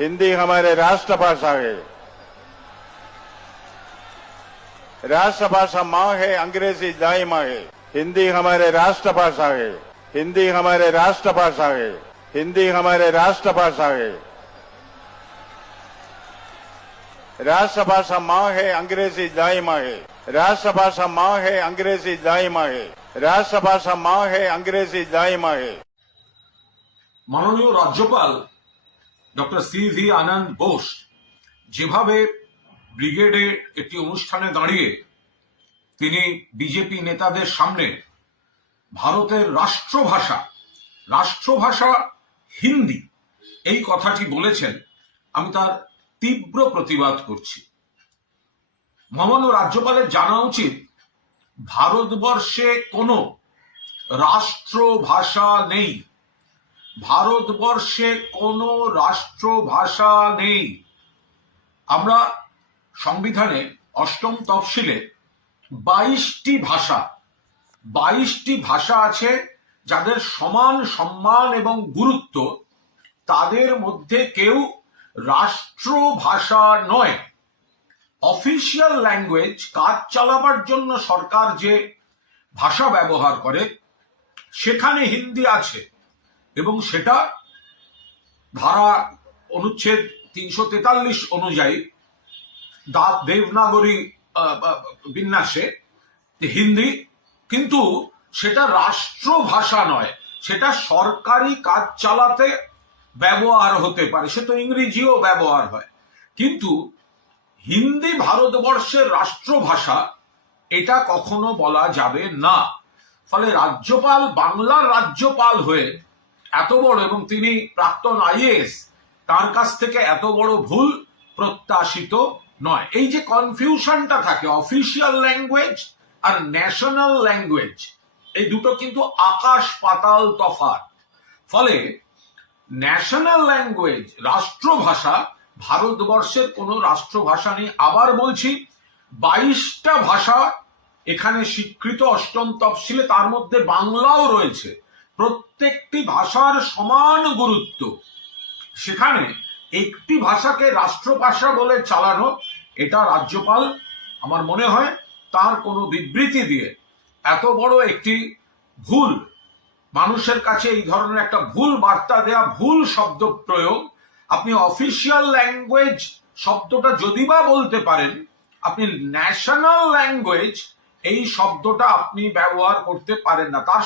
हिंदी हमारे राष्ट्रभाषा है। राष्ट्रभाषा माँ है, अंग्रेजी दाई माँ है। हिंदी हमारे राष्ट्रभाषा है। हिंदी हमारे राष्ट्रभाषा है। हिंदी हमारे राष्ट्रभाषा है। राष्ट्रभाषा माँ है, अंग्रेजी दाई माँ है। राष्ट्रभाषा माँ है, अंग्रेजी दाई माँ है। राष्ट्रभाषा माँ है, अंग्रेजी दाई माँ है। মাননীয় রাজ্যপাল ডক্টর সিভি আনন্দ বোস যেভাবে ব্রিগেডে একটি অনুষ্ঠানে দাঁড়িয়ে তিনি বিজেপি নেতাদের সামনে ভারতের রাষ্ট্রভাষা হিন্দি এই কথাটি বলেছেন, আমি তার তীব্র প্রতিবাদ করছি। মহামান্য রাজ্যপালের জানা উচিত ভারতবর্ষে কোনো রাষ্ট্রভাষা নেই। ভারতবর্ষে কোনো রাষ্ট্রভাষা নেই। আমরা সংবিধানে অষ্টম তফসিলে 22টি ভাষা আছে যাদের সমান সম্মান এবং গুরুত্ব, তাদের মধ্যে কেউ রাষ্ট্রভাষা নয়। অফিসিয়াল ল্যাঙ্গুয়েজ, কাজ চালাবার জন্য সরকার যে ভাষা ব্যবহার করে সেখানে হিন্দি আছে এবং সেটা ধারা অনুচ্ছেদ 343 অনুযায়ী দেবনাগরী বিন্যাসে হিন্দি, কিন্তু সেটা রাষ্ট্রভাষা নয়, সেটা সরকারি কাজ চালাতে ব্যবহার হতে পারে, সে তো ইংরেজিও ব্যবহার হয়, কিন্তু হিন্দি ভারতবর্ষের রাষ্ট্রভাষা এটা কখনো বলা যাবে না। ফলে রাজ্যপাল বাংলার রাজ্যপাল হয়ে এত বড়, এবং তিনি প্রাক্তন আইএএস, তার কাছ থেকে এত বড় ভুল প্রত্যাশিত নয়। এই যে কনফিউশনটা থাকে অফিসিয়াল ল্যাঙ্গুয়েজ আর ন্যাশনাল ল্যাঙ্গুয়েজ, এই দুটো কিন্তু আকাশ পাতাল তফাৎ। ফলে ন্যাশনাল ল্যাঙ্গুয়েজ, রাষ্ট্রভাষা, ভারতবর্ষের কোনো রাষ্ট্রভাষা নেই। আবার বলছি, 22টা ভাষা এখানে স্বীকৃত অষ্টম তফসিলে, তার মধ্যে বাংলাও রয়েছে। প্রত্যেকটি ভাষার সমান গুরুত্ব। সেখানে একটি ভাষাকে রাষ্ট্রভাষা বলে চালানো, এটা রাজ্যপাল আমার মনে হয় তার কোনো বিবৃতি দিয়ে এত বড় একটি ভুল, মানুষের কাছে এই ধরনের একটা ভুল বার্তা দেয়া, ভুল শব্দ প্রয়োগ। আপনি অফিসিয়াল ল্যাঙ্গুয়েজ শব্দটা যদি বা বলতে পারেন, আপনি ন্যাশনাল ল্যাঙ্গুয়েজ এই শব্দটা আপনি ব্যবহার করতে পারেন না। তার